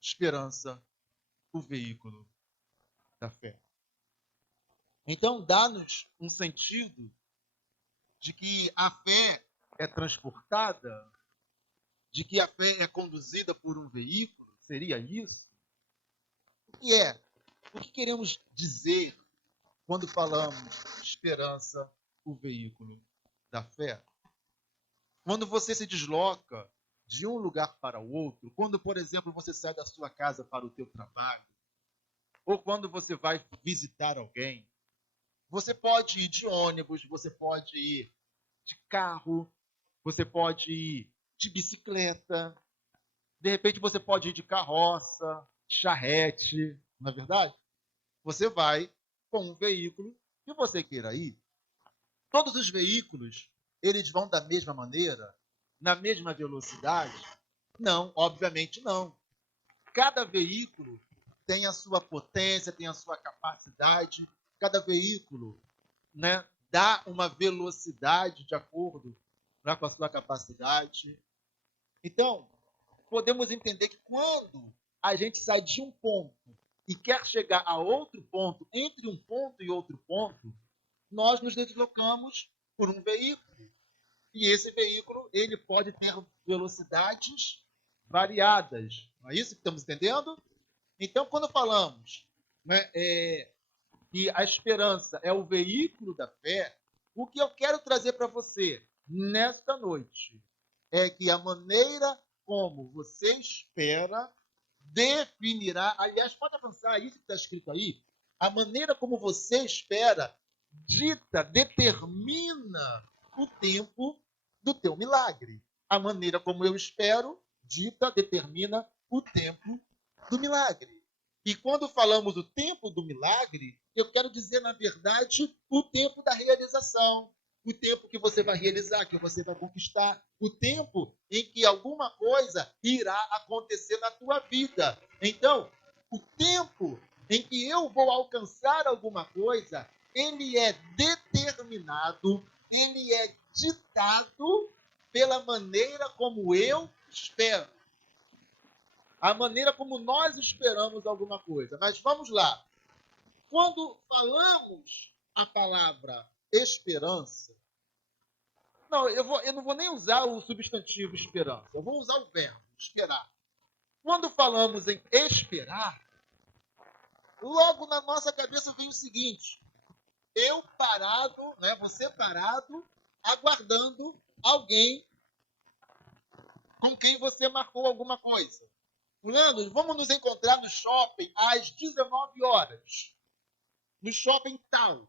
esperança o veículo da fé? Então, dá-nos um sentido de que a fé é transportada, de que a fé é conduzida por um veículo? Seria isso? O que é? O que queremos dizer quando falamos esperança, o veículo da fé? Quando você se desloca de um lugar para o outro, quando, por exemplo, você sai da sua casa para o teu trabalho, ou quando você vai visitar alguém, você pode ir de ônibus, você pode ir de carro, você pode ir de bicicleta, de repente você pode ir de carroça, charrete, não é verdade? Você vai com um veículo que você queira ir. Todos os veículos, eles vão da mesma maneira, na mesma velocidade? Não, obviamente não. Cada veículo tem a sua potência, tem a sua capacidade. Cada veículo, né, dá uma velocidade de acordo, né, com a sua capacidade. Então, podemos entender que quando a gente sai de um ponto e quer chegar a outro ponto, entre um ponto e outro ponto, nós nos deslocamos por um veículo. E esse veículo ele pode ter velocidades variadas. Não é isso que estamos entendendo? Então, quando falamos, né, que a esperança é o veículo da fé, o que eu quero trazer para você nesta noite é que a maneira como você espera definirá, aliás, pode avançar, isso que está escrito aí, a maneira como você espera determina o tempo do teu milagre. A maneira como eu espero determina o tempo do milagre. E quando falamos o tempo do milagre, eu quero dizer, na verdade, o tempo da realização, o tempo que você vai realizar, que você vai conquistar, o tempo em que alguma coisa irá acontecer na tua vida. Então, o tempo em que eu vou alcançar alguma coisa, ele é determinado, ele é ditado pela maneira como eu espero. A maneira como nós esperamos alguma coisa. Mas vamos lá. Quando falamos a palavra esperança, eu não vou nem usar o substantivo esperança, eu vou usar o verbo esperar. Quando falamos em esperar, logo na nossa cabeça vem o seguinte: eu parado, né, você parado, aguardando alguém com quem você marcou alguma coisa. Fulano, vamos nos encontrar no shopping às 19 horas. No shopping tal.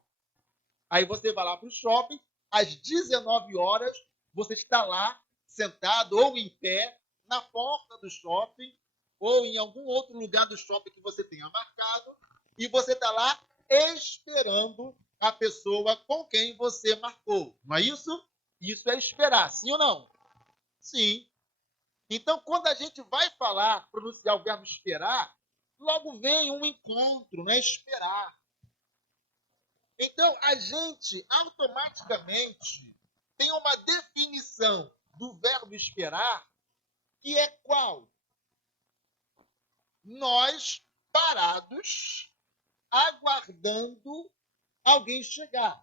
Aí você vai lá para o shopping, às 19 horas, você está lá, sentado ou em pé, na porta do shopping, ou em algum outro lugar do shopping que você tenha marcado, e você está lá esperando a pessoa com quem você marcou. Não é isso? Isso é esperar, sim ou não? Sim. Então, quando a gente vai falar, pronunciar o verbo esperar, logo vem um encontro, né? Esperar. Então, a gente automaticamente tem uma definição do verbo esperar, que é qual? Nós parados, aguardando alguém chegar.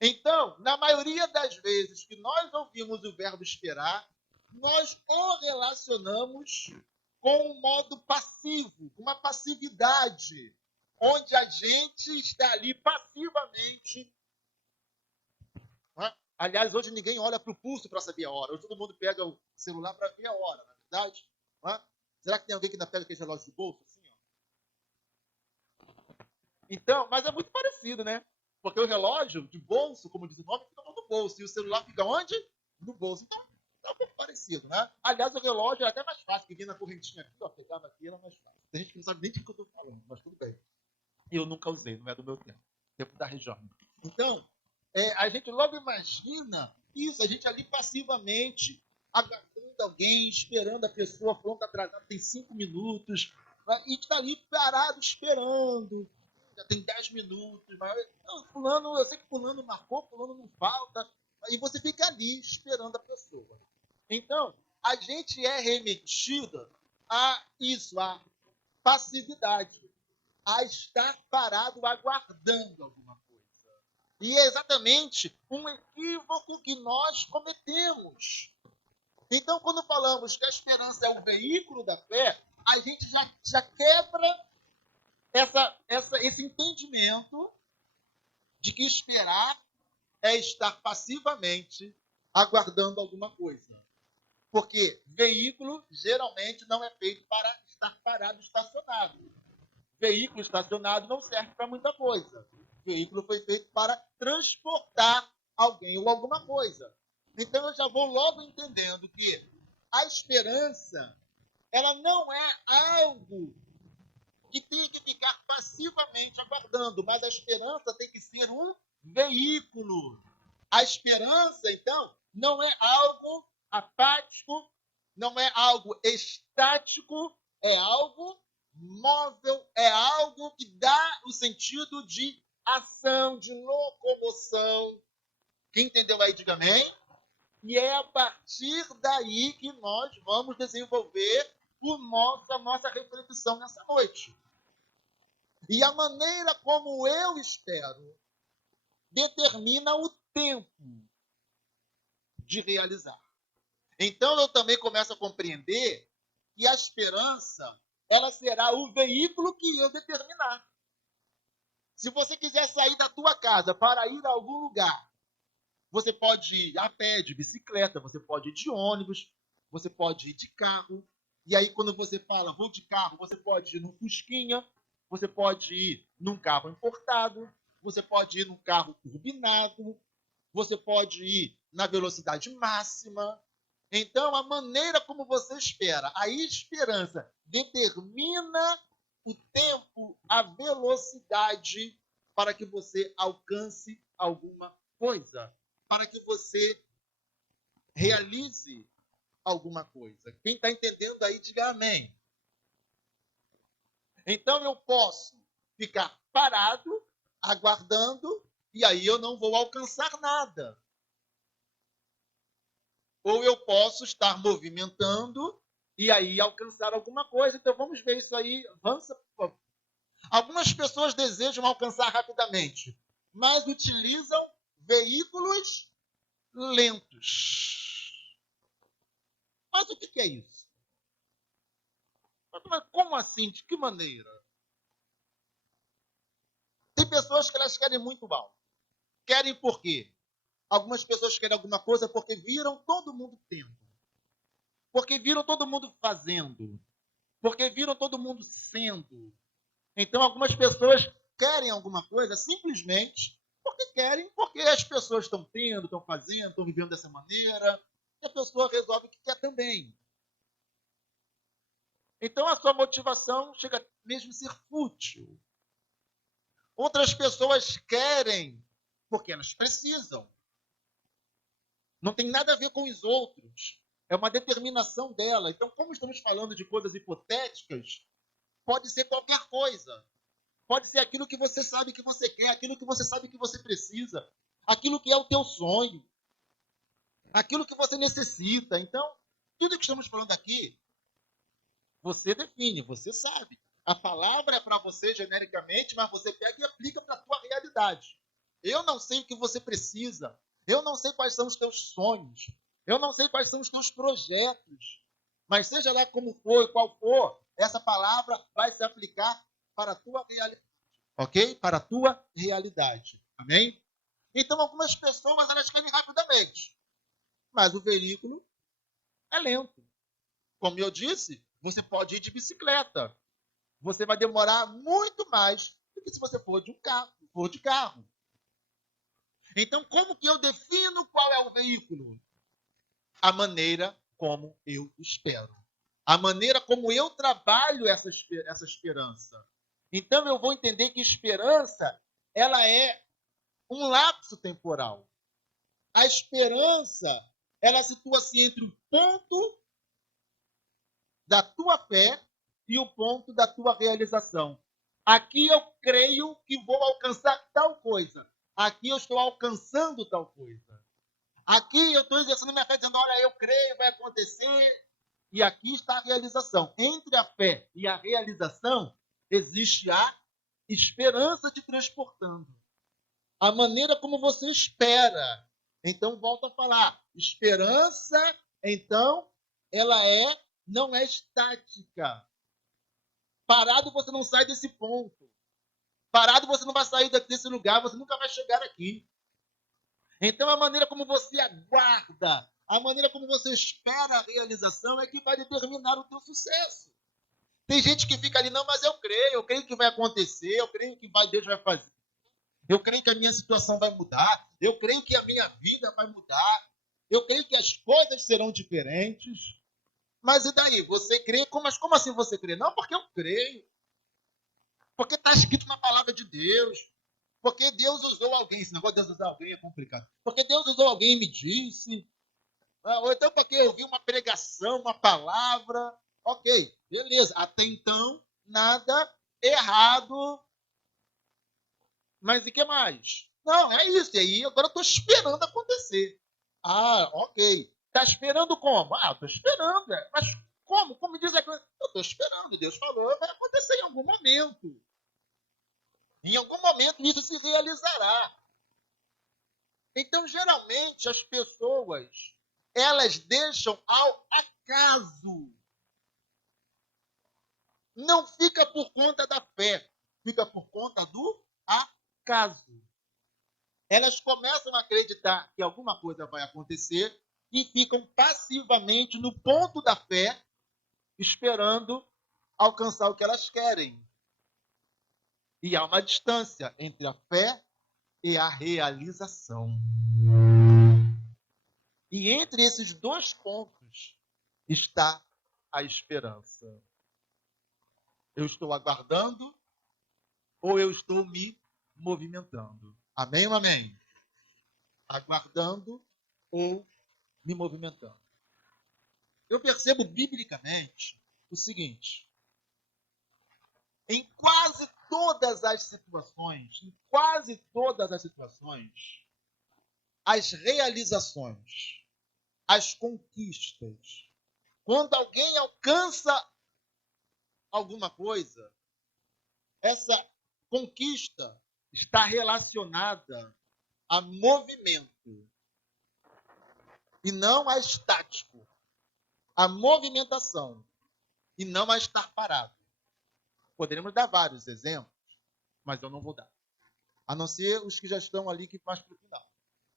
Então, na maioria das vezes que nós ouvimos o verbo esperar, nós o relacionamos com um modo passivo, uma passividade, onde a gente está ali passivamente. Né? Aliás, hoje ninguém olha para o pulso para saber a hora. Hoje todo mundo pega o celular para ver a hora, na verdade. Né? Será que tem alguém que ainda pega aquele relógio de bolso? Assim, ó? Então, mas é muito parecido, né? Porque o relógio de bolso, como diz o nome, fica no bolso. E o celular fica onde? No bolso. Então, é um pouco parecido, né? Aliás, o relógio é até mais fácil, que vinha na correntinha aqui, ó, pegava aqui, era mais fácil. Tem gente que não sabe nem de que eu estou falando, mas tudo bem. Eu nunca usei, não é do meu tempo. Tempo da região. Então, a gente logo imagina isso, a gente ali passivamente, aguardando alguém, esperando a pessoa, pronto, atrasado, tem 5 minutos, e está ali parado esperando. Já tem 10 minutos, mas não, fulano, eu sei que fulano marcou, fulano não falta, e você fica ali esperando a pessoa. Então, a gente é remetida a isso, a passividade, a estar parado aguardando alguma coisa. E é exatamente um equívoco que nós cometemos. Então, quando falamos que a esperança é o veículo da fé, a gente já quebra esse entendimento de que esperar é estar passivamente aguardando alguma coisa. Porque veículo geralmente não é feito para estar parado, estacionado. Veículo estacionado não serve para muita coisa. Veículo foi feito para transportar alguém ou alguma coisa. Então eu já vou logo entendendo que a esperança, ela não é algo que tem que ficar passivamente aguardando, mas a esperança tem que ser um veículo. A esperança, então, não é algo apático, não é algo estático, é algo móvel, é algo que dá o sentido de ação, de locomoção. Quem entendeu aí, diga amém. E é a partir daí que nós vamos desenvolver a nossa reflexão nessa noite. E a maneira como eu espero determina o tempo de realizar. Então eu também começo a compreender que a esperança, ela será o veículo que eu determinar. Se você quiser sair da tua casa para ir a algum lugar, você pode ir a pé, de bicicleta, você pode ir de ônibus, você pode ir de carro. E aí, quando você fala, vou de carro, você pode ir num Fusquinha, você pode ir num carro importado, você pode ir num carro turbinado, você pode ir na velocidade máxima. Então, a maneira como você espera, a esperança determina o tempo, a velocidade para que você alcance alguma coisa, para que você realize alguma coisa. Quem está entendendo aí, diga amém. Então, eu posso ficar parado, aguardando, e aí eu não vou alcançar nada. Ou eu posso estar movimentando e aí alcançar alguma coisa. Então, vamos ver isso aí. Avança, por favor. Algumas pessoas desejam alcançar rapidamente, mas utilizam veículos lentos. Mas o que é isso? Mas como assim? De que maneira? Tem pessoas que elas querem muito mal. Querem por quê? Algumas pessoas querem alguma coisa porque viram todo mundo tendo. Porque viram todo mundo fazendo. Porque viram todo mundo sendo. Então, algumas pessoas querem alguma coisa simplesmente porque querem, porque as pessoas estão tendo, estão fazendo, estão vivendo dessa maneira, e a pessoa resolve que quer também. Então, a sua motivação chega mesmo a ser fútil. Outras pessoas querem porque elas precisam. Não tem nada a ver com os outros. É uma determinação dela. Então, como estamos falando de coisas hipotéticas, pode ser qualquer coisa. Pode ser aquilo que você sabe que você quer, aquilo que você sabe que você precisa, aquilo que é o teu sonho, aquilo que você necessita. Então, tudo que estamos falando aqui, você define, você sabe. A palavra é para você genericamente, mas você pega e aplica para a tua realidade. Eu não sei o que você precisa. Eu não sei quais são os teus sonhos. Eu não sei quais são os teus projetos. Mas seja lá como for e qual for, essa palavra vai se aplicar para a tua realidade. Ok? Para a tua realidade. Amém? Então, algumas pessoas, elas querem rapidamente. Mas o veículo é lento. Como eu disse, você pode ir de bicicleta. Você vai demorar muito mais do que se você for de carro. Então, como que eu defino qual é o veículo? A maneira como eu espero. A maneira como eu trabalho essa esperança. Então, eu vou entender que esperança, ela é um lapso temporal. A esperança, ela situa-se entre o ponto da tua fé e o ponto da tua realização. Aqui eu creio que vou alcançar tal coisa. Aqui eu estou alcançando tal coisa. Aqui eu estou exercendo minha fé dizendo, olha, eu creio, vai acontecer. E aqui está a realização. Entre a fé e a realização, existe a esperança te transportando. A maneira como você espera. Então, volto a falar. Esperança, então, não é estática. Parado você não sai desse ponto. Parado você não vai sair desse lugar, você nunca vai chegar aqui. Então, a maneira como você aguarda, a maneira como você espera a realização é que vai determinar o teu sucesso. Tem gente que fica ali, não, mas eu creio que vai acontecer, eu creio que Deus vai fazer. Eu creio que a minha situação vai mudar, eu creio que a minha vida vai mudar, eu creio que as coisas serão diferentes. Mas e daí? Você crê? Mas como assim você crê? Não, porque eu creio. Porque está escrito na palavra de Deus. Porque Deus usou alguém. Esse negócio de Deus usar alguém é complicado. Porque Deus usou alguém e me disse. Ou então porque eu vi uma pregação, uma palavra. Ok, beleza. Até então, nada errado. Mas e que mais? Não, é isso. E aí agora eu estou esperando acontecer. Ah, ok. Está esperando como? Ah, estou esperando. Mas como? Como diz aqui? Eu estou esperando. Deus falou, vai acontecer em algum momento. Em algum momento isso se realizará. Então, geralmente, as pessoas, elas deixam ao acaso. Não fica por conta da fé, fica por conta do acaso. Elas começam a acreditar que alguma coisa vai acontecer e ficam passivamente no ponto da fé, esperando alcançar o que elas querem. E há uma distância entre a fé e a realização. E entre esses dois pontos está a esperança. Eu estou aguardando ou eu estou me movimentando? Amém ou amém? Aguardando ou me movimentando. Eu percebo biblicamente o seguinte: em quase todas as situações, as realizações, as conquistas, quando alguém alcança alguma coisa, essa conquista está relacionada a movimento e não a estático, a movimentação e não a estar parado. Poderíamos dar vários exemplos, mas eu não vou dar. A não ser os que já estão ali que mais para o final.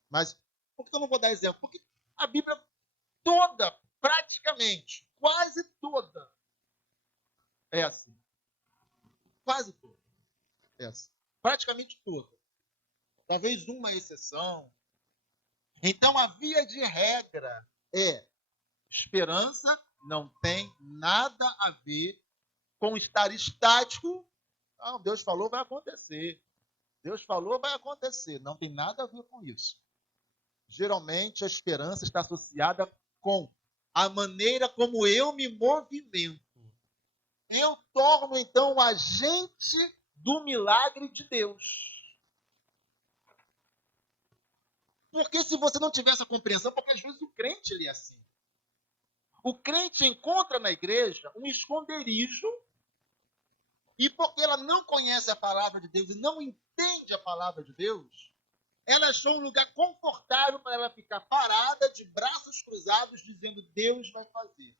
Mas por que eu não vou dar exemplo? Porque a Bíblia toda, praticamente, quase toda, é assim. Quase toda é assim. Praticamente toda. Talvez uma exceção. Então, a via de regra é: esperança não tem nada a ver com estar estático. Ah, Deus falou, vai acontecer. Deus falou, vai acontecer. Não tem nada a ver com isso. Geralmente, a esperança está associada com a maneira como eu me movimento. Eu torno, então, o agente do milagre de Deus. Porque se você não tiver essa compreensão, porque às vezes o crente ele é assim. O crente encontra na igreja um esconderijo e porque ela não conhece a palavra de Deus e não entende a palavra de Deus, ela achou um lugar confortável para ela ficar parada, de braços cruzados, dizendo: Deus vai fazer.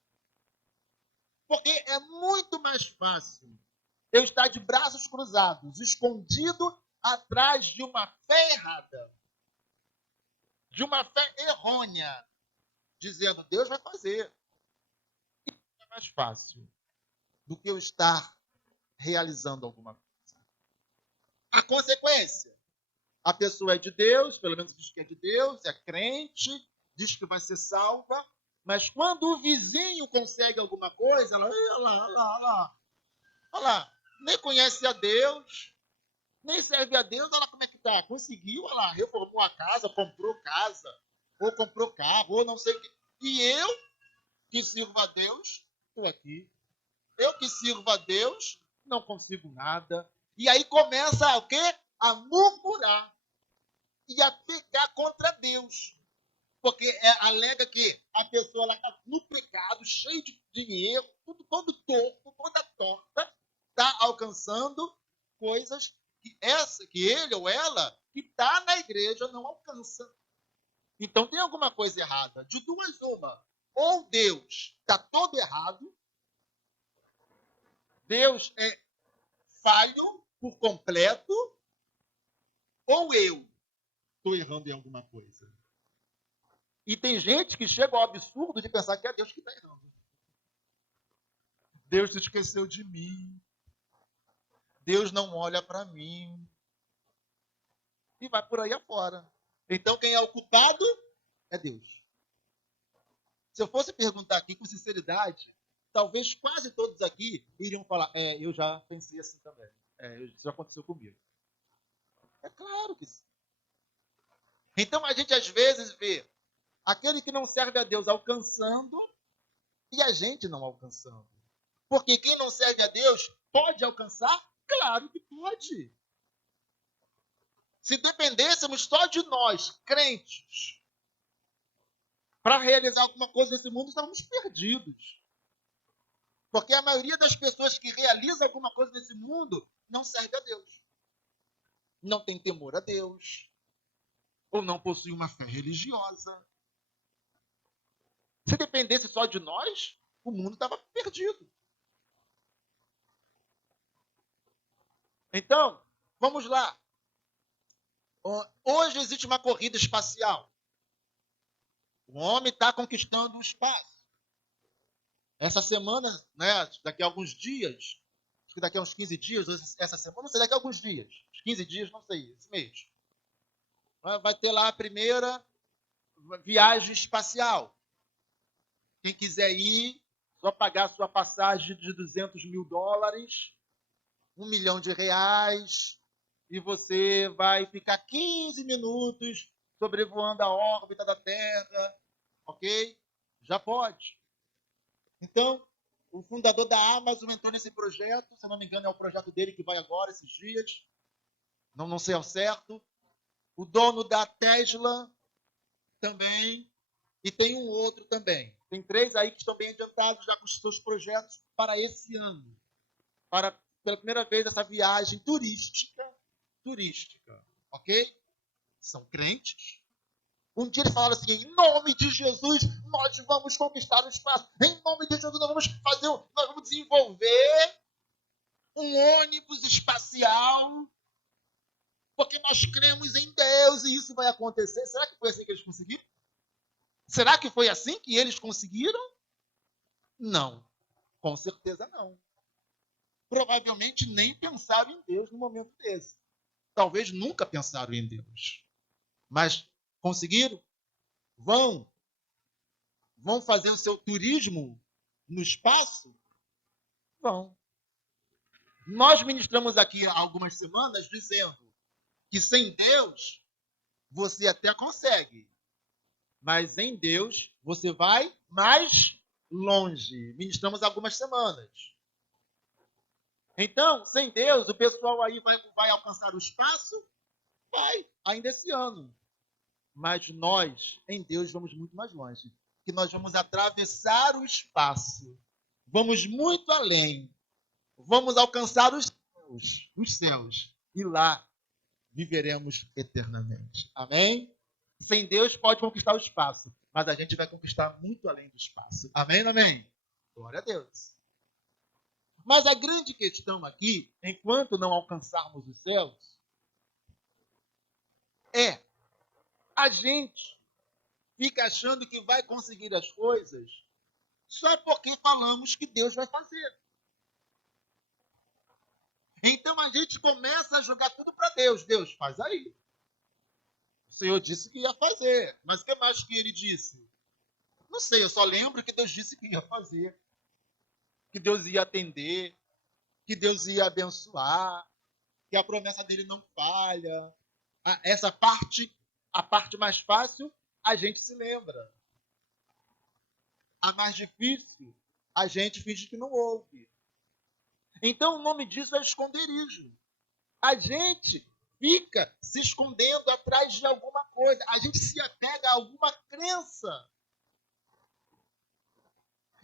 Porque é muito mais fácil eu estar de braços cruzados, escondido atrás de uma fé errada, de uma fé errônea, dizendo: Deus vai fazer. É mais fácil do que eu estar realizando alguma coisa. A consequência: a pessoa é de Deus, pelo menos diz que é de Deus, é crente, diz que vai ser salva, mas quando o vizinho consegue alguma coisa, ela, olha lá, nem conhece a Deus, nem serve a Deus, olha lá como é que tá, conseguiu, olha lá, reformou a casa, ou comprou carro, ou não sei o que. E eu, que sirvo a Deus, estou aqui. Eu que sirvo a Deus, não consigo nada. E aí começa o quê? A murmurar e a pecar contra Deus. porque alega que a pessoa está no pecado, cheio de erro, tudo todo torto, toda torta, está alcançando coisas que ele ou ela, que está na igreja, não alcança. Então tem alguma coisa errada. De duas uma. Ou Deus está todo errado, Deus é falho por completo, ou eu estou errando em alguma coisa. E tem gente que chega ao absurdo de pensar que é Deus que está errando. Deus se esqueceu de mim. Deus não olha para mim. E vai por aí afora. Então quem é o culpado é Deus. Se eu fosse perguntar aqui com sinceridade, talvez quase todos aqui iriam falar, eu já pensei assim também. Isso já aconteceu comigo. É claro que sim. Então a gente às vezes vê aquele que não serve a Deus alcançando e a gente não alcançando. Porque quem não serve a Deus pode alcançar? Claro que pode. Se dependêssemos só de nós, crentes, para realizar alguma coisa nesse mundo, estávamos perdidos. Porque a maioria das pessoas que realizam alguma coisa nesse mundo não serve a Deus. Não tem temor a Deus. Ou não possui uma fé religiosa. Se dependesse só de nós, o mundo estava perdido. Então, vamos lá. Hoje existe uma corrida espacial. O homem está conquistando o espaço. Essa semana, né, daqui a alguns dias, acho que daqui a uns 15 dias, essa semana, não sei, daqui a alguns dias, uns 15 dias, não sei, esse mês, vai ter lá a primeira viagem espacial. Quem quiser ir, só pagar a sua passagem de $200 mil, R$1 milhão, e você vai ficar 15 minutos sobrevoando a órbita da Terra, ok? Já pode. Então, o fundador da Amazon entrou nesse projeto, se não me engano é o projeto dele que vai agora, esses dias, não sei ao certo. O dono da Tesla também, e tem um outro também. Tem 3 aí que estão bem adiantados já com os seus projetos para esse ano. Para, pela primeira vez, essa viagem turística, ok? São crentes. Um dia ele falaram assim, em nome de Jesus, nós vamos conquistar o espaço. Em nome de Jesus, nós vamos desenvolver um ônibus espacial, porque nós cremos em Deus e isso vai acontecer. Será que foi assim que eles conseguiram? Será que foi assim que eles conseguiram? Não, com certeza não. Provavelmente nem pensaram em Deus no momento desse. Talvez nunca pensaram em Deus. Mas conseguiram? Vão fazer o seu turismo no espaço? Vão. Nós ministramos aqui há algumas semanas dizendo que sem Deus você até consegue, mas em Deus você vai mais longe. Ministramos algumas semanas. Então, sem Deus, o pessoal aí vai alcançar o espaço? Vai, ainda esse ano. Mas nós, em Deus, vamos muito mais longe. Que nós vamos atravessar o espaço. Vamos muito além. Vamos alcançar os céus. E lá viveremos eternamente. Amém? Sem Deus pode conquistar o espaço, mas a gente vai conquistar muito além do espaço. Amém ou amém? Glória a Deus. Mas a grande questão aqui, enquanto não alcançarmos os céus, é a gente fica achando que vai conseguir as coisas só porque falamos que Deus vai fazer. Então a gente começa a jogar tudo para Deus. Deus, faz aí. O Senhor disse que ia fazer. Mas o que mais que ele disse? Não sei, eu só lembro que Deus disse que ia fazer. Que Deus ia atender. Que Deus ia abençoar. Que a promessa dele não falha. Essa parte, a parte mais fácil, a gente se lembra. A mais difícil, a gente finge que não ouve. Então o nome disso é esconderijo. A gente fica se escondendo atrás de alguma coisa. A gente se apega a alguma crença.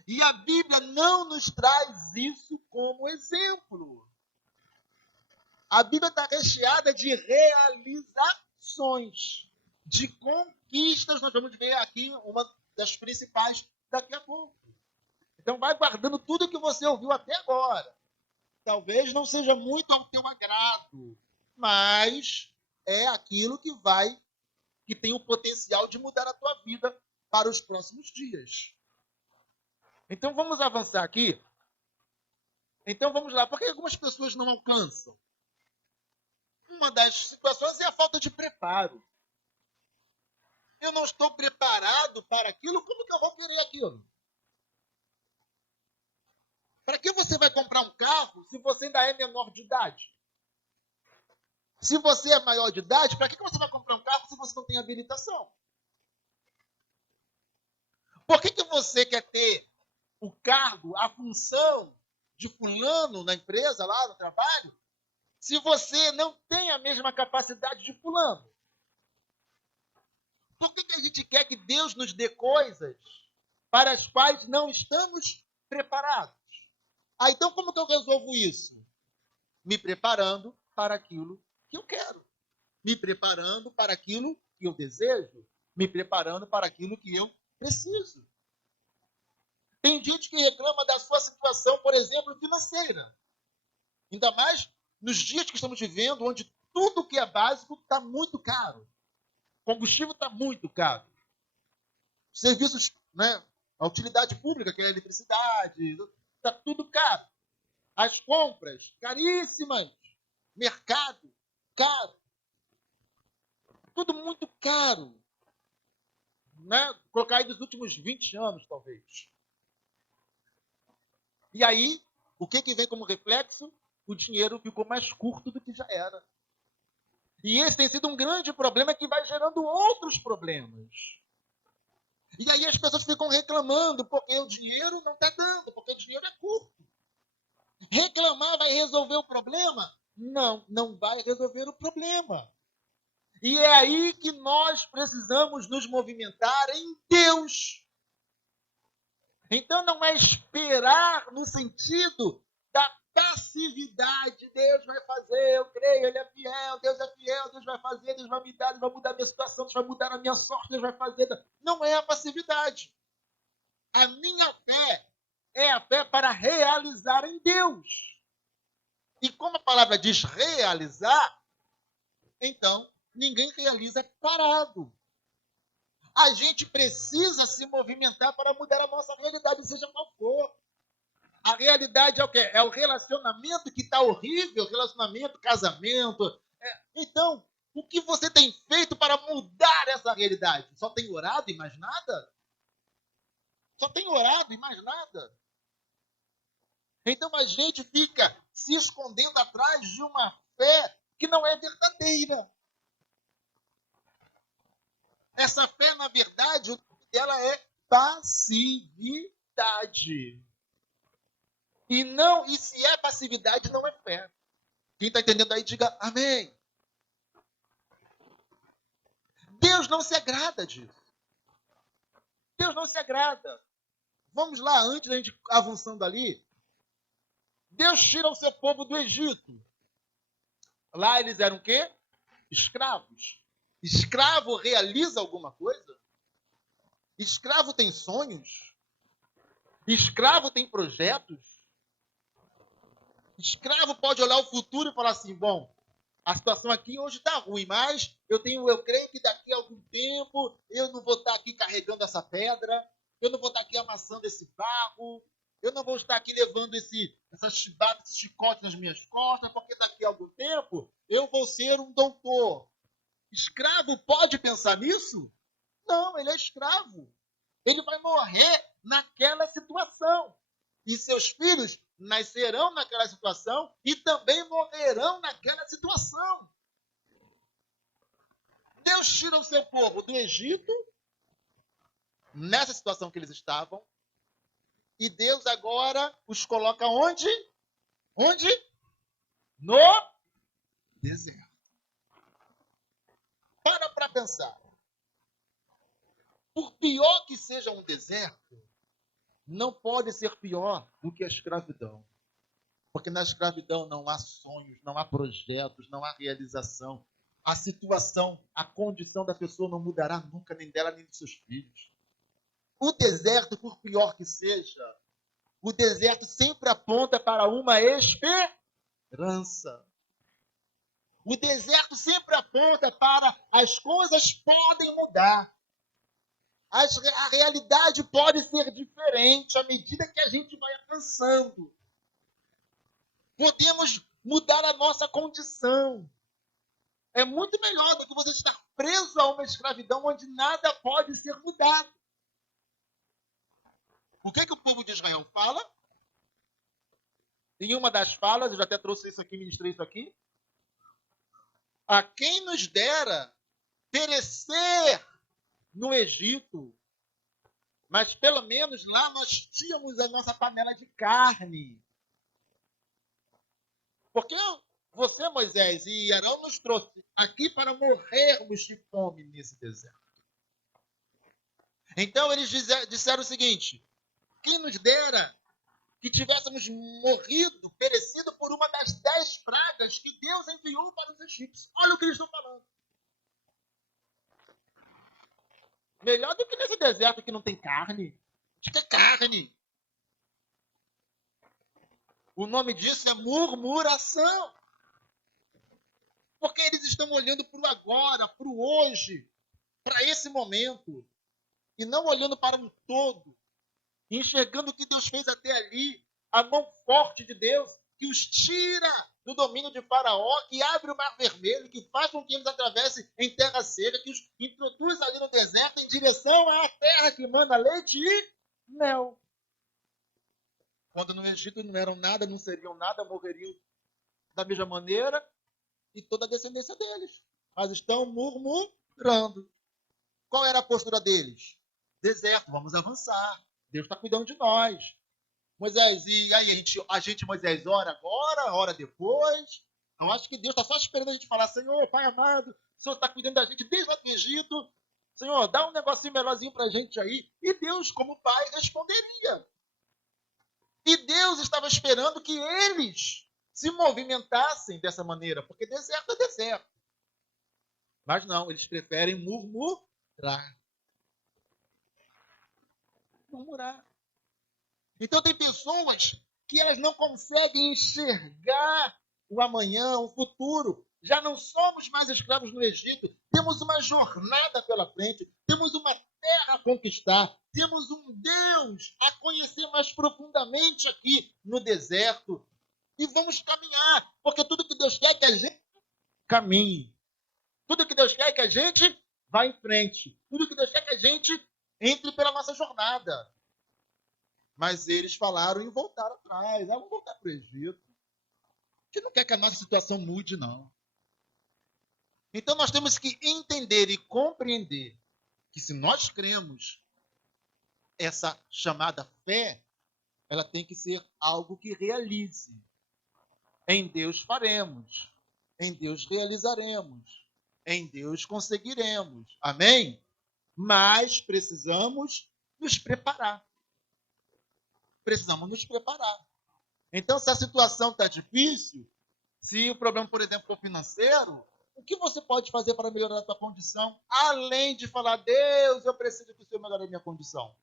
E a Bíblia não nos traz isso como exemplo. A Bíblia está recheada de realizações, de conquistas. Nós vamos ver aqui uma das principais daqui a pouco. Então vai guardando tudo que você ouviu até agora. Talvez não seja muito ao teu agrado, mas é aquilo que tem o potencial de mudar a tua vida para os próximos dias. Então vamos avançar aqui. Então vamos lá. Por que algumas pessoas não alcançam? Uma das situações é a falta de preparo. Eu não estou preparado para aquilo, como que eu vou querer aquilo? Para que você vai comprar um carro se você ainda é menor de idade? Se você é maior de idade, para que você vai comprar um carro se você não tem habilitação? Por que você quer ter o cargo, a função de fulano na empresa, lá no trabalho, se você não tem a mesma capacidade de fulano? Por que a gente quer que Deus nos dê coisas para as quais não estamos preparados? Então como que eu resolvo isso? Me preparando para aquilo que eu quero. Me preparando para aquilo que eu desejo. Me preparando para aquilo que eu preciso. Tem gente que reclama da sua situação, por exemplo, financeira. Ainda mais nos dias que estamos vivendo, onde tudo que é básico está muito caro. O combustível está muito caro. Serviços, né, a utilidade pública, que é a eletricidade, está tudo caro. As compras, caríssimas. Mercado, caro. Tudo muito caro. Né? Colocar aí dos últimos 20 anos, talvez. E aí, o que vem como reflexo? O dinheiro ficou mais curto do que já era. E esse tem sido um grande problema que vai gerando outros problemas. E aí as pessoas ficam reclamando porque o dinheiro não está dando, porque o dinheiro é curto. Reclamar vai resolver o problema? Não, não vai resolver o problema. E é aí que nós precisamos nos movimentar em Deus. Então não é esperar no sentido da passividade. Deus vai fazer, eu creio, Ele é fiel, Deus vai fazer, Deus vai me dar, Deus vai mudar a minha situação, Deus vai mudar a minha sorte, Deus vai fazer. Não é a passividade. A minha fé é a fé para realizar em Deus. E como a palavra diz realizar, então ninguém realiza parado. A gente precisa se movimentar para mudar a nossa realidade, seja qual for. A realidade é o quê? É o relacionamento que está horrível, relacionamento, casamento. Então, o que você tem feito para mudar essa realidade? Só tem orado e mais nada? Só tem orado e mais nada? Então a gente fica se escondendo atrás de uma fé que não é verdadeira. Essa fé, na verdade, o nome dela é passividade. E se é passividade, não é fé. Quem está entendendo aí, diga amém. Deus não se agrada disso. Deus não se agrada. Vamos lá, antes da gente avançando ali. Deus tira o seu povo do Egito. Lá eles eram o quê? Escravos. Escravo realiza alguma coisa? Escravo tem sonhos? Escravo tem projetos? Escravo pode olhar o futuro e falar assim, bom, a situação aqui hoje está ruim, mas eu creio que daqui a algum tempo eu não vou estar aqui carregando essa pedra, eu não vou estar aqui amassando esse barro, eu não vou estar aqui levando essa chibata, esse chicote nas minhas costas, porque daqui a algum tempo eu vou ser um doutor. Escravo pode pensar nisso? Não, ele é escravo. Ele vai morrer naquela situação. E seus filhos nascerão naquela situação e também morrerão naquela situação. Deus tira o seu povo do Egito, nessa situação que eles estavam, e Deus agora os coloca onde? Onde? No deserto. para pensar. Por pior que seja um deserto, não pode ser pior do que a escravidão. Porque na escravidão não há sonhos, não há projetos, não há realização. A situação, a condição da pessoa não mudará nunca, nem dela, nem dos seus filhos. O deserto, por pior que seja, o deserto sempre aponta para uma esperança. O deserto sempre aponta para as coisas podem mudar. A realidade pode ser diferente à medida que a gente vai avançando. Podemos mudar a nossa condição. É muito melhor do que você estar preso a uma escravidão onde nada pode ser mudado. O que o povo de Israel fala? Em uma das falas, eu já até trouxe isso aqui, ministrei isso aqui. A quem nos dera perecer no Egito, mas pelo menos lá nós tínhamos a nossa panela de carne. Porque você, Moisés e Arão, nos trouxe aqui para morrermos de fome nesse deserto. Então eles disseram o seguinte: quem nos dera que tivéssemos morrido, perecido por uma das 10 pragas que Deus enviou para os egípcios. Olha o que eles estão falando. Melhor do que nesse deserto que não tem carne. Acho que é carne. O nome disso é murmuração. Porque eles estão olhando para o agora, para o hoje, para esse momento. E não olhando para um todo. Enxergando o que Deus fez até ali. A mão forte de Deus que os tira do domínio de Faraó, que abre o Mar Vermelho, que faz com que eles atravessem em terra seca, que os introduz ali no deserto em direção à terra que manda leite e mel. Quando no Egito não eram nada, não seriam nada, morreriam da mesma maneira e toda a descendência deles. Mas estão murmurando. Qual era a postura deles? Deserto, vamos avançar. Deus está cuidando de nós. Moisés, e aí a gente, Moisés, ora agora, ora depois. Eu acho que Deus está só esperando a gente falar: Senhor, Pai amado, o Senhor está cuidando da gente desde lá do Egito. Senhor, dá um negocinho melhorzinho para a gente aí. E Deus, como Pai, responderia. E Deus estava esperando que eles se movimentassem dessa maneira, porque deserto é deserto. Mas não, eles preferem murmurar. Murmurar. Então tem pessoas que elas não conseguem enxergar o amanhã, o futuro. Já não somos mais escravos no Egito. Temos uma jornada pela frente. Temos uma terra a conquistar. Temos um Deus a conhecer mais profundamente aqui no deserto. E vamos caminhar. Porque tudo que Deus quer é que a gente caminhe. Tudo que Deus quer é que a gente vá em frente. Tudo que Deus quer é que a gente entre pela nossa jornada. Mas eles falaram em voltar atrás. Vamos voltar para o Egito. A gente não quer que a nossa situação mude, não. Então nós temos que entender e compreender que se nós cremos, essa chamada fé, ela tem que ser algo que realize. Em Deus faremos. Em Deus realizaremos. Em Deus conseguiremos. Amém? Mas precisamos nos preparar. Precisamos nos preparar. Então, se a situação está difícil, se o problema, por exemplo, for financeiro, o que você pode fazer para melhorar a sua condição? Além de falar: Deus, eu preciso que o Senhor melhore a minha condição.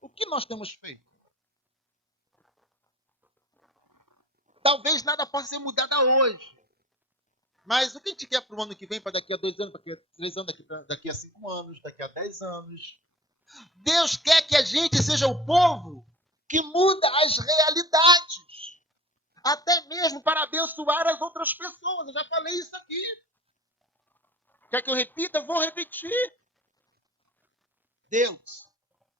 O que nós temos feito? Talvez nada possa ser mudado hoje. Mas o que a gente quer para o ano que vem, para daqui a 2 anos, daqui a 3 anos, daqui a 5 anos, daqui a 10 anos? Deus quer que a gente seja o povo que muda as realidades. Até mesmo para abençoar as outras pessoas. Eu já falei isso aqui. Quer que eu repita? Eu vou repetir. Deus,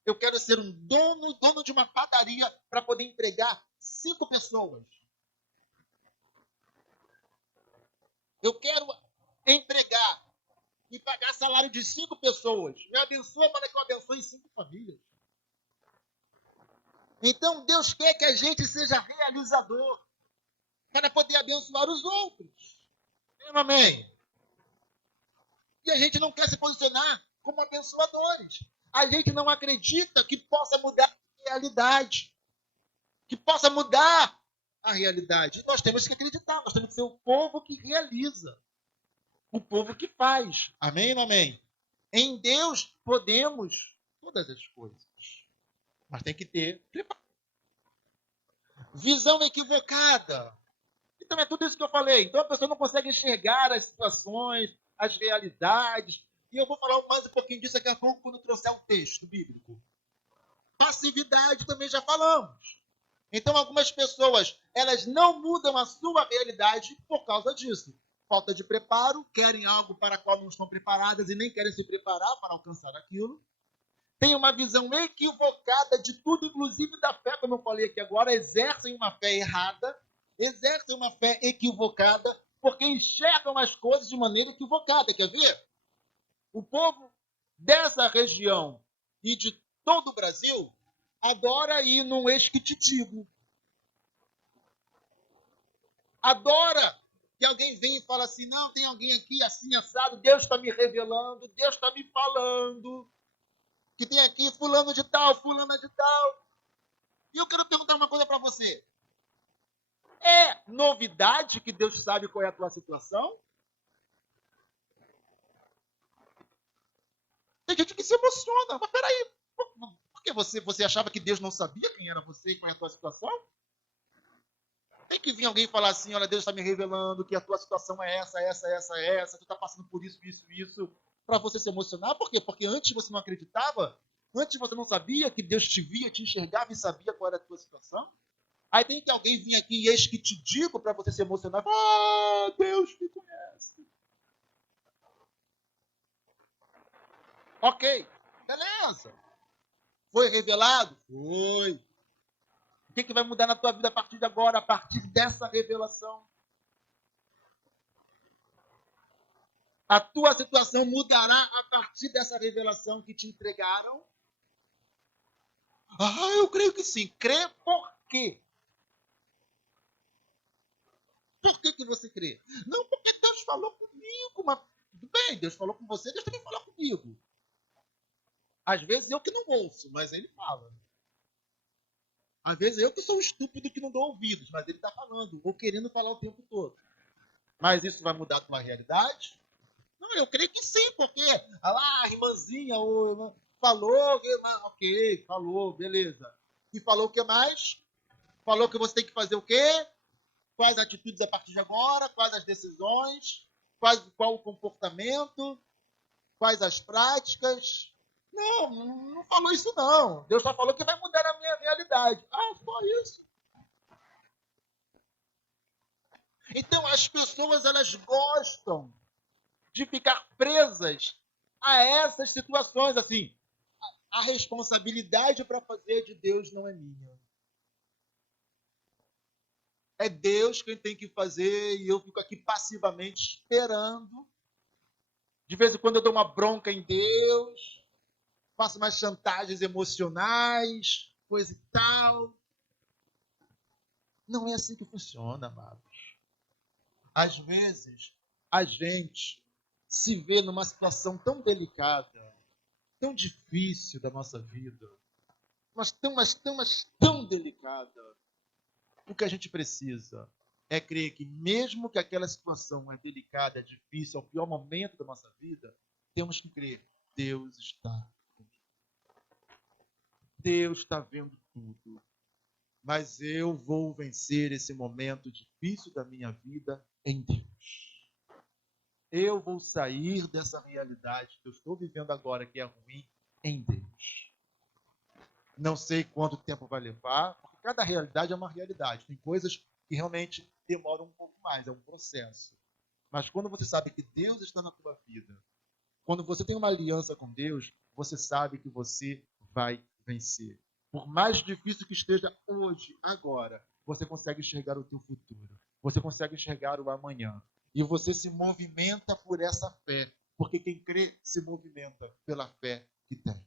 eu quero ser um dono de uma padaria para poder empregar 5 pessoas. Eu quero empregar e pagar salário de 5 pessoas. Me abençoa para que eu abençoe 5 famílias. Então, Deus quer que a gente seja realizador para poder abençoar os outros. Amém. E a gente não quer se posicionar como abençoadores. A gente não acredita que possa mudar a realidade. Que possa mudar a realidade. E nós temos que acreditar, nós temos que ser o povo que realiza. O povo que faz. Amém ou amém? Em Deus podemos todas as coisas. Mas tem que ter visão equivocada. Então é tudo isso que eu falei. Então a pessoa não consegue enxergar as situações, as realidades. E eu vou falar mais um pouquinho disso daqui a pouco quando eu trouxer o texto bíblico. Passividade também já falamos. Então algumas pessoas, elas não mudam a sua realidade por causa disso. Falta de preparo, querem algo para o qual não estão preparadas e nem querem se preparar para alcançar aquilo. Tem uma visão equivocada de tudo, inclusive da fé, como eu falei aqui agora, exercem uma fé errada, exercem uma fé equivocada, porque enxergam as coisas de maneira equivocada. Quer ver? O povo dessa região e de todo o Brasil adora ir num ex que te digo. Adora que alguém venha e fale assim, não, tem alguém aqui assim assado, Deus está me revelando, Deus está me falando, que tem aqui fulano de tal, fulana de tal. E eu quero perguntar uma coisa para você. É novidade que Deus sabe qual é a tua situação? Tem gente que se emociona. Mas peraí, por que você achava que Deus não sabia quem era você e qual é a tua situação? Tem que vir alguém falar assim, olha, Deus está me revelando que a tua situação é essa, tu está passando por isso, para você se emocionar. Por quê? Porque antes você não acreditava, antes você não sabia que Deus te via, te enxergava e sabia qual era a tua situação. Aí tem que alguém vir aqui e eis que te digo para você se emocionar. Ah, Deus me conhece. Ok, beleza. Foi revelado? Foi. O que vai mudar na tua vida a partir de agora, a partir dessa revelação? A tua situação mudará a partir dessa revelação que te entregaram? Ah, eu creio que sim. Crê por quê? Por que você crê? Não, porque Deus falou comigo. Mas tudo bem, Deus falou com você, Deus também falou comigo. Às vezes eu que não ouço, mas ele fala. Às vezes eu que sou estúpido que não dou ouvidos, mas ele está falando, ou querendo falar o tempo todo. Mas isso vai mudar a tua realidade? Não, eu creio que sim, porque a irmãzinha falou, ok, falou, beleza. E falou o que mais? Falou que você tem que fazer o quê? Quais atitudes a partir de agora? Quais as decisões? Qual o comportamento? Quais as práticas? Não, não falou isso não. Deus só falou que vai mudar a minha realidade. Ah, só isso. Então as pessoas elas gostam de ficar presas a essas situações assim. A responsabilidade para fazer de Deus não é minha. É Deus quem tem que fazer e eu fico aqui passivamente esperando. De vez em quando eu dou uma bronca em Deus, faço umas chantagens emocionais, coisa e tal. Não é assim que funciona, amados. Às vezes, a gente se vê numa situação tão delicada, tão difícil da nossa vida, mas tão delicada. O que a gente precisa é crer que, mesmo que aquela situação é delicada, é difícil, é o pior momento da nossa vida, temos que crer: Deus está. Deus está vendo tudo. Mas eu vou vencer esse momento difícil da minha vida em Deus. Eu vou sair dessa realidade que eu estou vivendo agora, que é ruim, em Deus. Não sei quanto tempo vai levar, porque cada realidade é uma realidade. Tem coisas que realmente demoram um pouco mais, é um processo. Mas quando você sabe que Deus está na tua vida, quando você tem uma aliança com Deus, você sabe que você vai vencer. Por mais difícil que esteja hoje, agora, você consegue enxergar o teu futuro. Você consegue enxergar o amanhã. E você se movimenta por essa fé. Porque quem crê se movimenta pela fé que tem.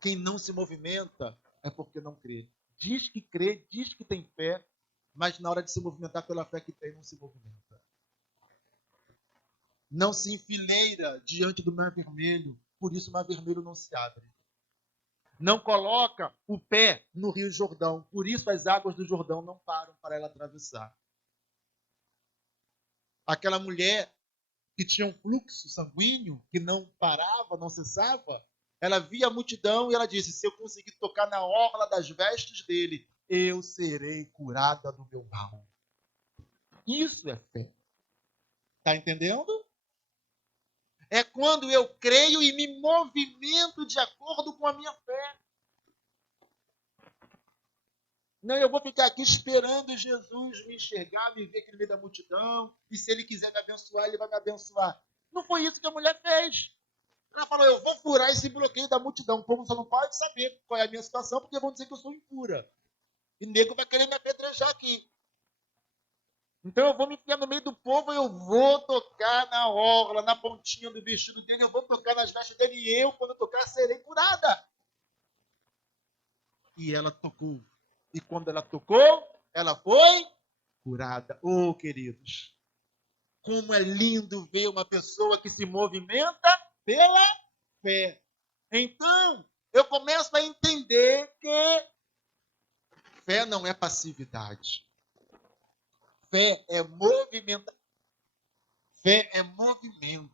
Quem não se movimenta é porque não crê. Diz que crê, diz que tem fé, mas na hora de se movimentar pela fé que tem, não se movimenta. Não se enfileira diante do mar vermelho, por isso o mar vermelho não se abre. Não coloca o pé no Rio Jordão, por isso as águas do Jordão não param para ela atravessar. Aquela mulher que tinha um fluxo sanguíneo, que não parava, não cessava, ela via a multidão e ela disse: se eu conseguir tocar na orla das vestes dele, eu serei curada do meu mal. Isso é fé. Está entendendo? É quando eu creio e me movimento de acordo com a minha fé. Não, eu vou ficar aqui esperando Jesus me enxergar, me ver aqui no meio da multidão, e se ele quiser me abençoar, ele vai me abençoar. Não foi isso que a mulher fez. Ela falou: eu vou furar esse bloqueio da multidão. O povo só não pode saber qual é a minha situação, porque vão dizer que eu sou impura. E nego vai querer me apedrejar aqui. Então eu vou me enfiar no meio do povo, eu vou tocar na orla, na pontinha do vestido dele, eu vou tocar nas vestes dele, e eu, quando tocar, serei curada. E ela tocou. E quando ela tocou, ela foi curada. Oh, queridos, como é lindo ver uma pessoa que se movimenta pela fé. Então, eu começo a entender que fé não é passividade. Fé é movimento. Fé é movimento.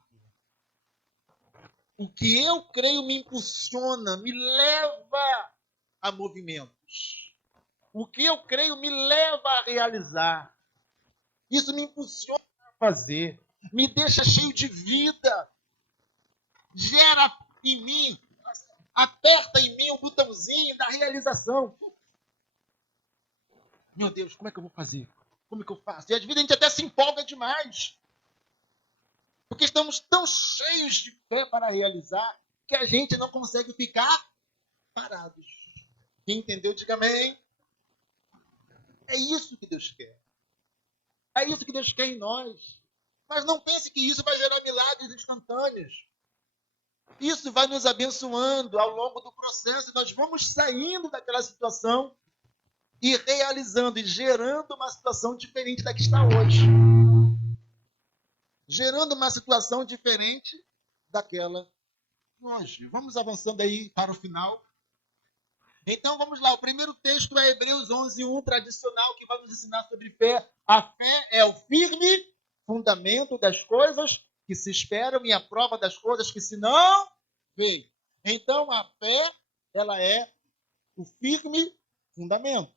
O que eu creio me impulsiona, me leva a movimentos. O que eu creio me leva a realizar. Isso me impulsiona a fazer. Me deixa cheio de vida. Gera em mim, aperta em mim o botãozinho da realização. Meu Deus, como é que eu vou fazer? Como é que eu faço? E às vezes a gente até se empolga demais. Porque estamos tão cheios de fé para realizar que a gente não consegue ficar parados. Quem entendeu, diga amém. É isso que Deus quer. É isso que Deus quer em nós. Mas não pense que isso vai gerar milagres instantâneos. Isso vai nos abençoando ao longo do processo. Nós vamos saindo daquela situação e realizando e gerando uma situação diferente da que está hoje. Gerando uma situação diferente daquela hoje. Vamos avançando aí para o final. Então vamos lá, o primeiro texto é Hebreus 11:1, tradicional, que vai nos ensinar sobre fé. A fé é o firme fundamento das coisas que se esperam e a prova das coisas que se não veem. Então a fé, ela é o firme fundamento.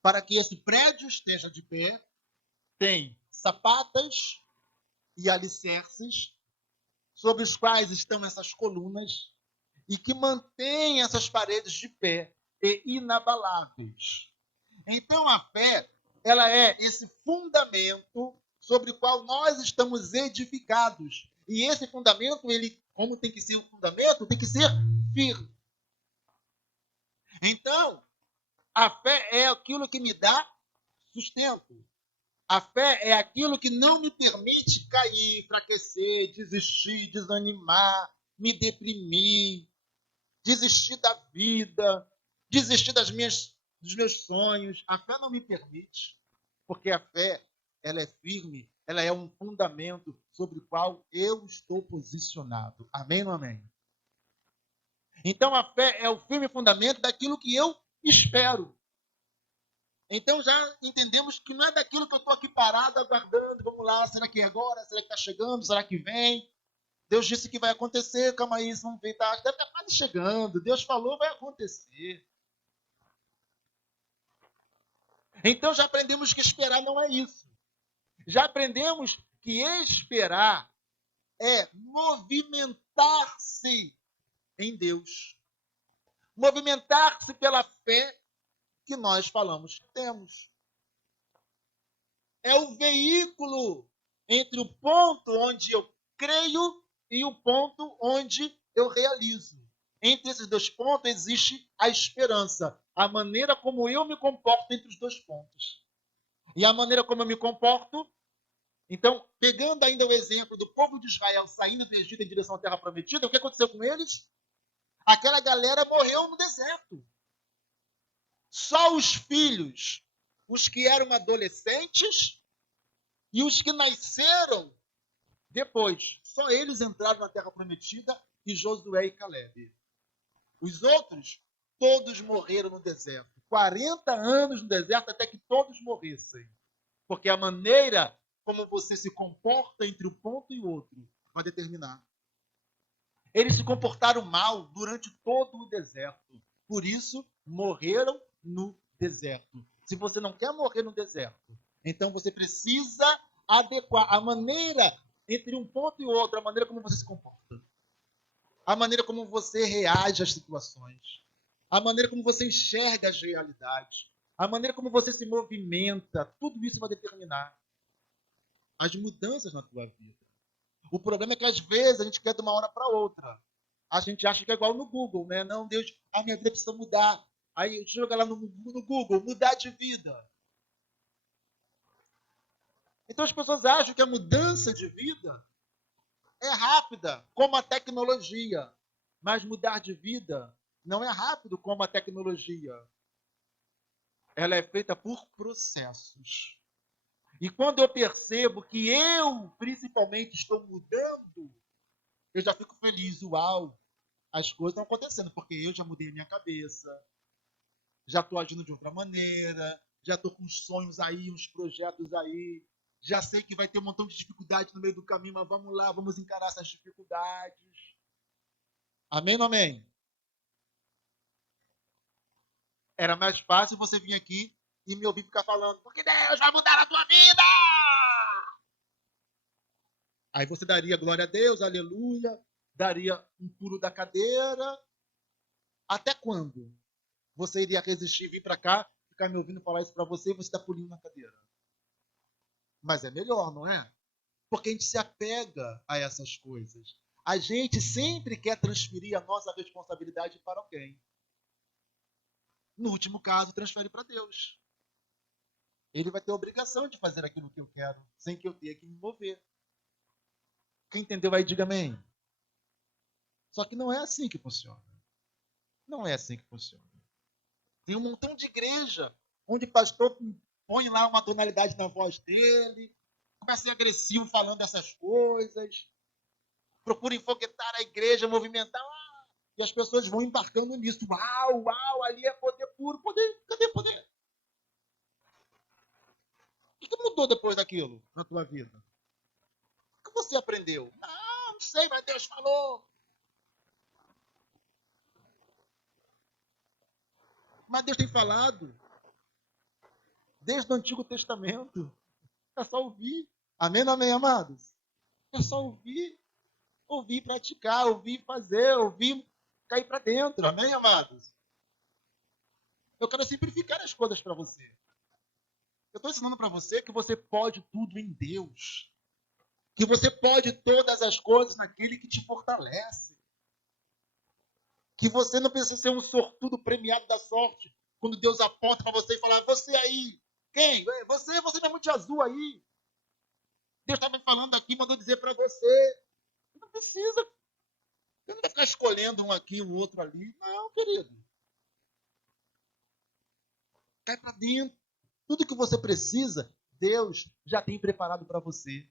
Para que esse prédio esteja de pé, tem sapatas e alicerces sobre os quais estão essas colunas e que mantém essas paredes de pé e inabaláveis. Então a fé, ela é esse fundamento sobre o qual nós estamos edificados. E esse fundamento, ele, como tem que ser um fundamento, tem que ser firme. Então, a fé é aquilo que me dá sustento. A fé é aquilo que não me permite cair, enfraquecer, desistir, desanimar, me deprimir, desistir da vida, desistir dos meus sonhos. A fé não me permite, porque a fé, ela é firme, ela é um fundamento sobre o qual eu estou posicionado. Amém ou não amém? Então a fé é o firme fundamento daquilo que eu espero. Então já entendemos que não é daquilo que eu estou aqui parado, aguardando, vamos lá, será que é agora? Será que está chegando? Será que vem? Deus disse que vai acontecer, calma aí, vamos ver, tá? Deve estar quase chegando. Deus falou, vai acontecer. Então já aprendemos que esperar não é isso. Já aprendemos que esperar é movimentar-se em Deus. Movimentar-se pela fé que nós falamos que temos. É o veículo entre o ponto onde eu creio e o ponto onde eu realizo. Entre esses dois pontos existe a esperança, a maneira como eu me comporto entre os dois pontos. E a maneira como eu me comporto, então, pegando ainda o exemplo do povo de Israel saindo do Egito em direção à Terra Prometida, o que aconteceu com eles? Aquela galera morreu no deserto. Só os filhos os que eram adolescentes e os que nasceram depois. Só eles entraram na Terra Prometida, e Josué e Caleb. Os outros, todos morreram no deserto. 40 anos no deserto até que todos morressem. Porque a maneira como você se comporta entre um ponto e outro vai determinar. Eles se comportaram mal durante todo o deserto. Por isso, morreram no deserto. Se você não quer morrer no deserto, então você precisa adequar a maneira entre um ponto e outro, a maneira como você se comporta, a maneira como você reage às situações, a maneira como você enxerga as realidades, a maneira como você se movimenta, tudo isso vai determinar as mudanças na tua vida. O problema é que às vezes a gente quer de uma hora para outra. A gente acha que é igual no Google, né? Não, Deus, a minha vida precisa mudar. Aí joga lá no Google, mudar de vida. Então as pessoas acham que a mudança de vida é rápida, como a tecnologia. Mas mudar de vida não é rápido como a tecnologia. Ela é feita por processos. E quando eu percebo que eu, principalmente, estou mudando, eu já fico feliz. Uau, as coisas estão acontecendo, porque eu já mudei a minha cabeça, já estou agindo de outra maneira, já estou com uns sonhos aí, uns projetos aí, já sei que vai ter um montão de dificuldades no meio do caminho, mas vamos lá, vamos encarar essas dificuldades. Amém ou não amém? Era mais fácil você vir aqui e me ouvir ficar falando, porque Deus vai mudar a tua vida! Aí você daria glória a Deus, aleluia, daria um pulo da cadeira. Até quando você iria resistir, vir para cá, ficar me ouvindo falar isso para você e você está pulinho na cadeira? Mas é melhor, não é? Porque a gente se apega a essas coisas. A gente sempre quer transferir a nossa responsabilidade para alguém. No último caso, transfere para Deus. Ele vai ter a obrigação de fazer aquilo que eu quero, sem que eu tenha que me mover. Quem entendeu aí, diga amém. Só que não é assim que funciona. Não é assim que funciona. Tem um montão de igreja onde o pastor põe lá uma tonalidade na voz dele, começa a ser agressivo falando essas coisas, procura enfoguetar a igreja, movimentar, e as pessoas vão embarcando nisso. Uau, uau, ali é poder puro. Poder, cadê poder? O que mudou depois daquilo na tua vida? O que você aprendeu? Não sei, mas Deus falou. Mas Deus tem falado desde o Antigo Testamento. É só ouvir. Amém, não amém, amados? É só ouvir. Ouvir e praticar, ouvir e fazer, ouvir cair para dentro. Amém, amados? Eu quero simplificar as coisas para você. Eu estou ensinando para você que você pode tudo em Deus. Que você pode todas as coisas naquele que te fortalece. Que você não precisa ser um sortudo premiado da sorte. Quando Deus aponta para você e fala, você aí. Quem? Você não é muito azul aí. Deus estava falando aqui, mandou dizer para você. Não precisa. Você não vai ficar escolhendo um aqui, um outro ali. Não, querido. Cai para dentro. Tudo que você precisa, Deus já tem preparado para você.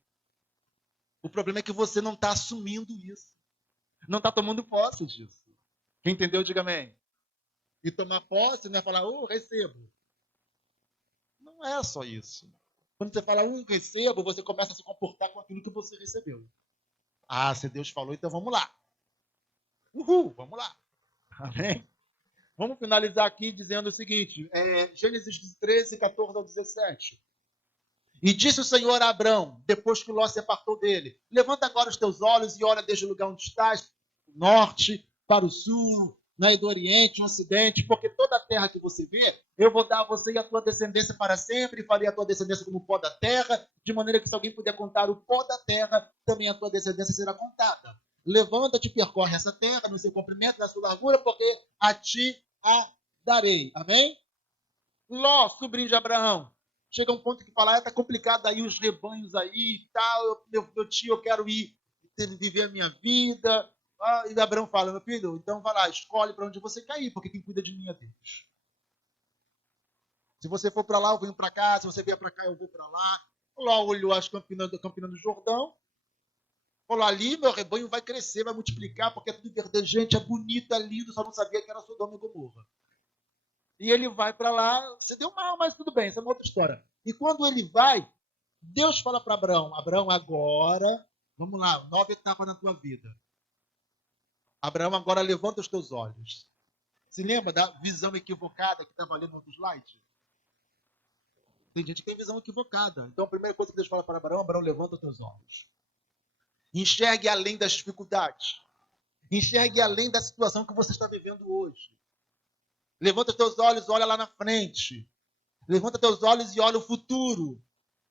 O problema é que você não está assumindo isso. Não está tomando posse disso. Quem entendeu, diga amém. E tomar posse não é falar, recebo. Não é só isso. Quando você fala, recebo, você começa a se comportar com aquilo que você recebeu. Ah, se Deus falou, então vamos lá. Uhul, vamos lá. Amém? Vamos finalizar aqui dizendo o seguinte, Gênesis 13, 14 ao 17. E disse o Senhor a Abrão, depois que Ló se apartou dele, levanta agora os teus olhos e olha desde o lugar onde estás, do norte para o sul, né, do oriente, do ocidente, porque toda a terra que você vê, eu vou dar a você e a tua descendência para sempre, e farei a tua descendência como o pó da terra, de maneira que se alguém puder contar o pó da terra, também a tua descendência será contada. Levanta-te e percorre essa terra no seu comprimento, na sua largura, porque a ti a darei. Amém? Ló, sobrinho de Abraão, chega um ponto que fala, está complicado aí os rebanhos aí e tal, meu tio, eu quero ir viver a minha vida. E Abraão fala, meu filho, então vai lá, escolhe para onde você quer ir, porque quem cuida de mim é Deus. Se você for para lá, eu venho para cá. Se você vier para cá, eu vou para lá. Lá olhou as Campinas do Jordão. Falou, ali meu rebanho vai crescer, vai multiplicar, porque é tudo verdejante, é bonito, é lindo, só não sabia que era Sodoma e Gomorra. E ele vai para lá, se deu mal, mas tudo bem, isso é uma outra história. E quando ele vai, Deus fala para Abraão, Abraão, agora, vamos lá, 9 etapas na tua vida. Abraão, agora levanta os teus olhos. Se lembra da visão equivocada que estava ali no outro slide? Tem gente que tem visão equivocada. Então, a primeira coisa que Deus fala para Abraão, Abraão, levanta os teus olhos. Enxergue além das dificuldades. Enxergue além da situação que você está vivendo hoje. Levanta os teus olhos, olha lá na frente. Levanta teus olhos e olha o futuro.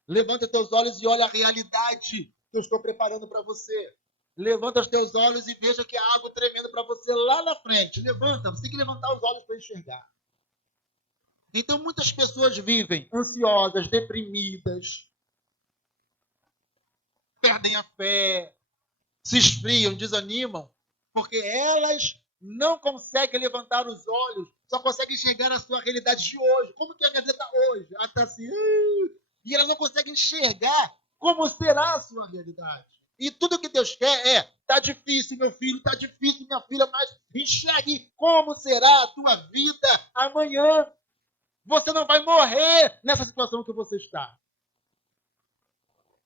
Levanta teus olhos e olha a realidade que eu estou preparando para você. Levanta os teus olhos e veja que há algo tremendo para você lá na frente. Levanta, você tem que levantar os olhos para enxergar. Então, muitas pessoas vivem ansiosas, deprimidas, perdem a fé, se esfriam, desanimam, porque elas não conseguem levantar os olhos, só conseguem enxergar a sua realidade de hoje. Como que a minha vida está hoje? Ela está assim, e elas não conseguem enxergar como será a sua realidade. E tudo que Deus quer é, tá difícil, meu filho, tá difícil, minha filha, mas enxergue como será a tua vida amanhã. Você não vai morrer nessa situação que você está.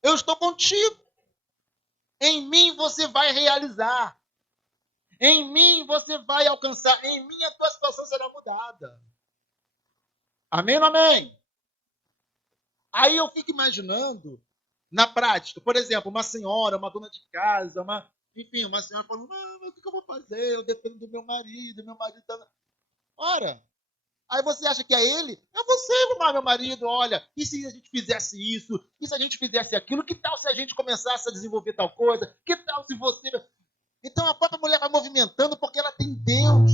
Eu estou contigo. Em mim você vai realizar. Em mim você vai alcançar. Em mim a tua situação será mudada. Amém ou amém? Aí eu fico imaginando, na prática, por exemplo, uma senhora, uma dona de casa, uma senhora falando, o que eu vou fazer? Eu dependo do meu marido tá... Ora, aí você acha que é ele? É você, meu marido, olha, e se a gente fizesse isso? E se a gente fizesse aquilo? Que tal se a gente começasse a desenvolver tal coisa? Que tal se você... Então a própria mulher vai movimentando porque ela tem Deus.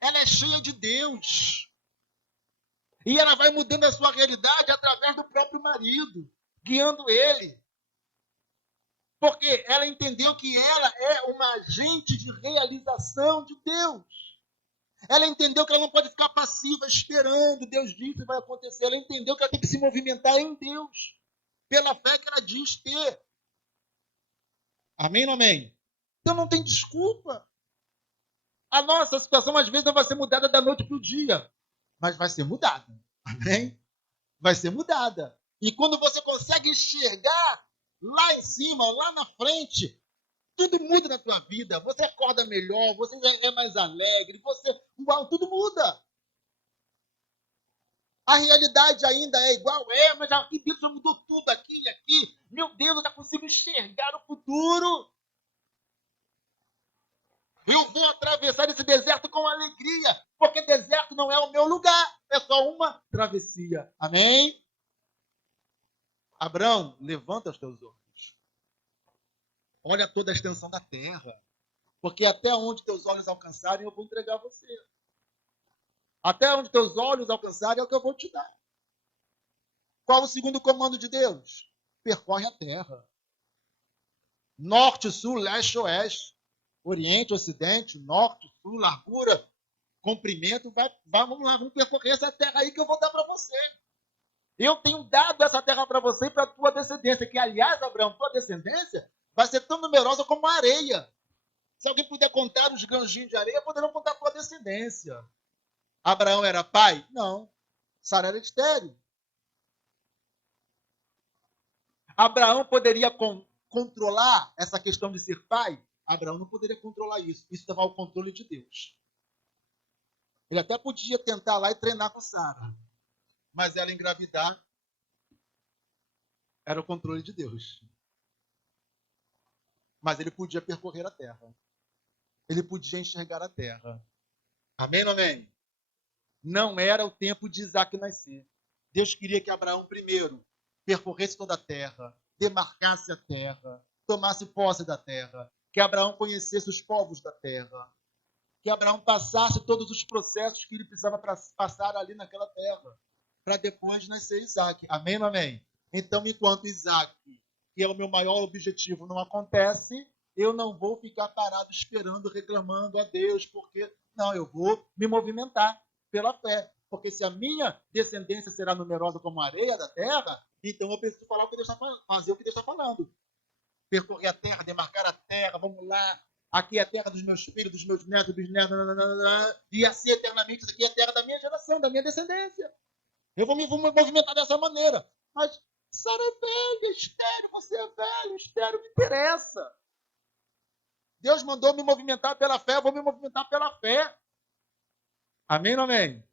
Ela é cheia de Deus. E ela vai mudando a sua realidade através do próprio marido, guiando ele. Porque ela entendeu que ela é uma agente de realização de Deus. Ela entendeu que ela não pode ficar passiva esperando Deus diz que vai acontecer. Ela entendeu que ela tem que se movimentar em Deus, pela fé que ela diz ter. Amém ou não amém? Então não tem desculpa. A nossa situação às vezes não vai ser mudada da noite para o dia, mas vai ser mudada. Amém? Vai ser mudada. E quando você consegue enxergar lá em cima, lá na frente, tudo muda na tua vida. Você acorda melhor, você é mais alegre, tudo muda. A realidade ainda é igual, mas aqui Deus já mudou tudo aqui e aqui. Meu Deus, eu já consigo enxergar o futuro. Eu vou atravessar esse deserto com alegria, porque deserto não é o meu lugar, é só uma travessia. Amém? Abraão, levanta os teus olhos. Olha toda a extensão da terra, porque até onde teus olhos alcançarem, eu vou entregar você. Até onde teus olhos alcançarem é o que eu vou te dar. Qual o segundo comando de Deus? Percorre a terra. Norte, sul, leste, oeste. Oriente, ocidente, norte, sul, largura, comprimento. Vamos lá, vamos percorrer essa terra aí que eu vou dar para você. Eu tenho dado essa terra para você e para a tua descendência, que, aliás, Abraão, tua descendência vai ser tão numerosa como a areia. Se alguém puder contar os grãozinhos de areia, poderão contar a tua descendência. Abraão era pai? Não. Sara era estéril. Abraão poderia controlar essa questão de ser pai? Abraão não poderia controlar isso. Isso estava ao controle de Deus. Ele até podia tentar lá e treinar com Sara. Mas ela engravidar era o controle de Deus. Mas ele podia percorrer a terra. Ele podia enxergar a terra. Amém ou amém? Não era o tempo de Isaac nascer. Deus queria que Abraão primeiro percorresse toda a terra, demarcasse a terra, tomasse posse da terra, que Abraão conhecesse os povos da terra, que Abraão passasse todos os processos que ele precisava passar ali naquela terra, para depois nascer Isaac. Amém ou não amém? Então, enquanto Isaac, que é o meu maior objetivo, não acontece, eu não vou ficar parado esperando, reclamando a Deus, porque não, eu vou me movimentar pela fé. Porque se a minha descendência será numerosa como a areia da terra, então eu preciso falar o que Deus está falando, fazer o que Deus está falando. Percorrer a terra, demarcar a terra, vamos lá. Aqui é a terra dos meus filhos, dos meus netos, bisnetos, e assim eternamente, isso aqui é a terra da minha geração, da minha descendência. Eu vou me movimentar dessa maneira. Mas Sara é velha, estéreo, você é velho, estéreo, me interessa. Deus mandou me movimentar pela fé, eu vou me movimentar pela fé. Amém ou não amém?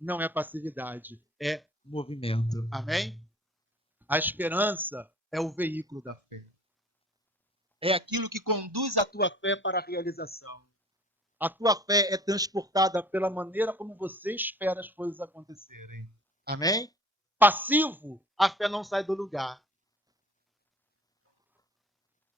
Não é passividade, é movimento. Amém? A esperança é o veículo da fé. É aquilo que conduz a tua fé para a realização. A tua fé é transportada pela maneira como você espera as coisas acontecerem. Amém? Passivo, a fé não sai do lugar.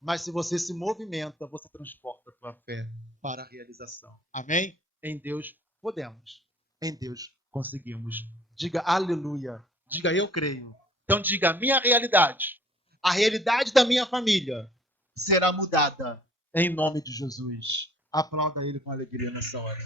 Mas se você se movimenta, você transporta a tua fé para a realização. Amém? Em Deus podemos. Em Deus conseguimos. Diga aleluia. Diga eu creio. Então diga a minha realidade. A realidade da minha família será mudada em nome de Jesus. Aplauda ele com alegria nessa hora.